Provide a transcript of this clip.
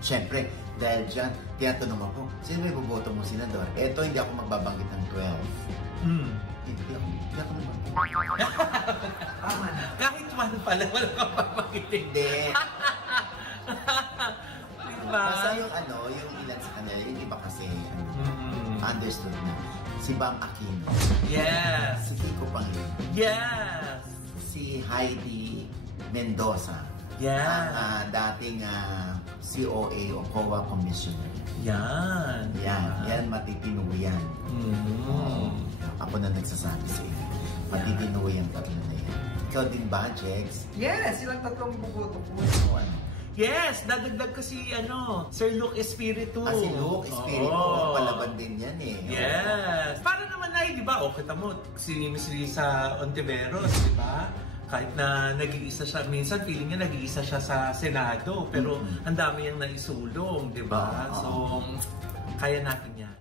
Siyempre, dahil dyan, tinatanong ako, sino may boboto mo, senador? Eto, hindi ako magbabanggit ng 12. Hindi ako naman. Tama na. Kahit man pala, wala kang babanggit. Hindi. Diba? Basta yung yung ilan sa kanila, yung iba kasi, understood na. Si Bam Aquino. Yes. Si Kiko Pangilinan. Yes. Si Heidi Mendoza. Yeah. Dating COA o COA Commissioner. Yan. Yan matitino yan. Ako na nagsasabi sa iyo. Matitino yan tatlo na yan. Ikaw din ba, Jex? Yes, silang tatlong buboto po. Yes, dadagdag kasi Sir Luke Espiritu. Si Luke Espiritu, palaban din yan eh. Yes. Para naman di ba? Kita mo, si Miss Risa Ontiveros, di ba? Kahit na nag-iisa siya, minsan feeling niya nag-iisa siya sa Senado, pero ang dami niyang naisulong, di ba? So, kaya natin yan.